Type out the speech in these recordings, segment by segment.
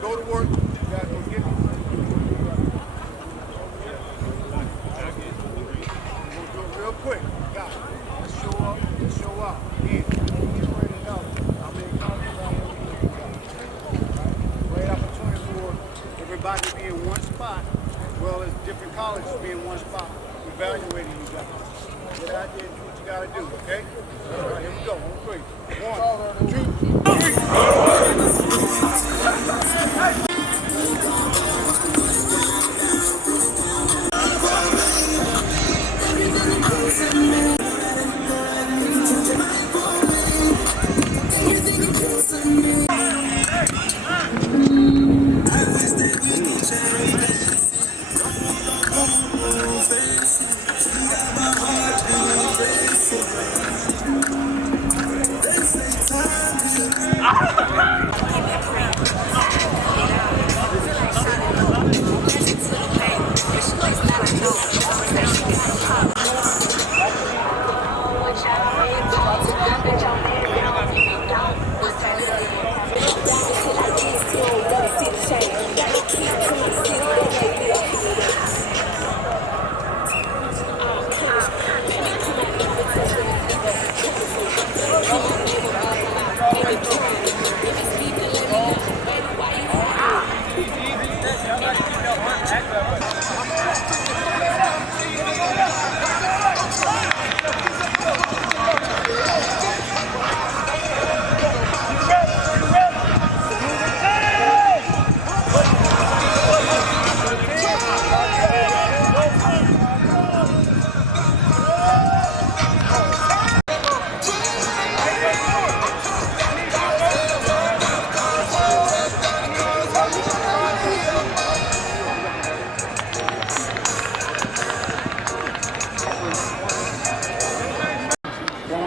go to work. You guys go get it. We'll do it real quick. Got it. Let's show up. Let's show out. Again, get ready to know how many colleges out here we got. Great opportunity for everybody to be in one spot, as well as different colleges be in one spot, evaluating you guys. Get out there and do what you got to do, okay? All right, here we go. On three. 1, 2, 3.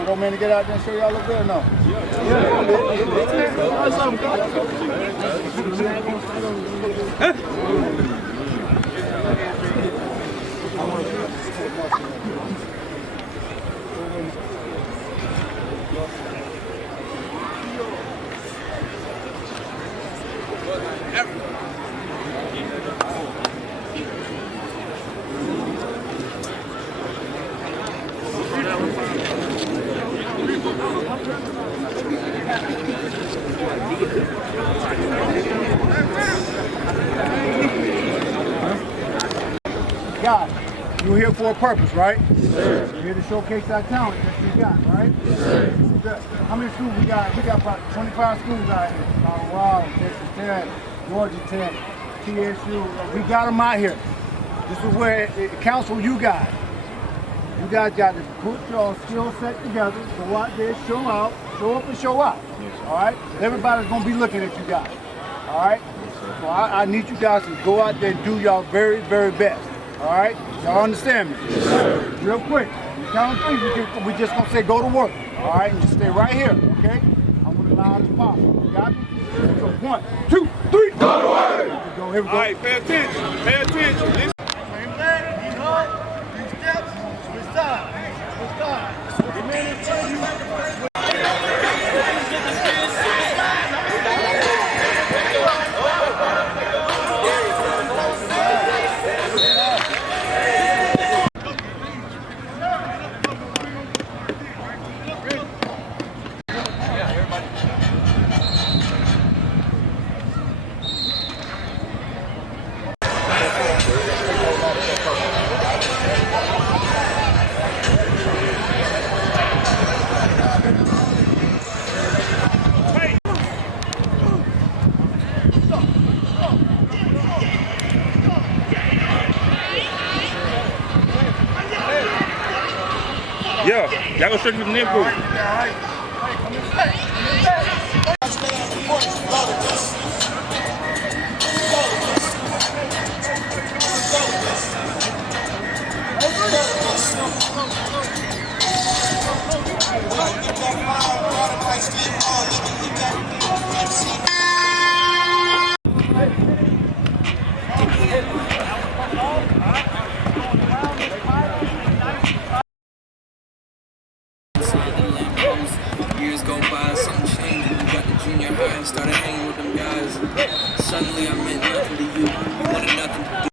Y'all man to get out there and show y'all look good or no? God, you're here for a purpose, right? Yes. You're here to showcase that talent that you got, right? Yes. Good. How many schools we got? We got about 25 schools out here. Colorado, Texas Tech, Georgia Tech, TSU. We got them out here. This is where it counts for you guys. You guys got to put your skill set together, go out there, show out, show up and show out. Yes. All right? Everybody's going to be looking at you guys. All right? So I need you guys to go out there and do y'all very, very best. All right? Y'all understand me? Real quick. You count on three, we just going to say go to work. All right? And just stay right here, okay? I'm going to allow this pop. You got me? So 1, 2, 3. Go to work! Here we go. Here we go. All right, pay attention. Pay attention. Yeah, y'all go straight to the net pool. Years go by, something changed. We got the junior high and started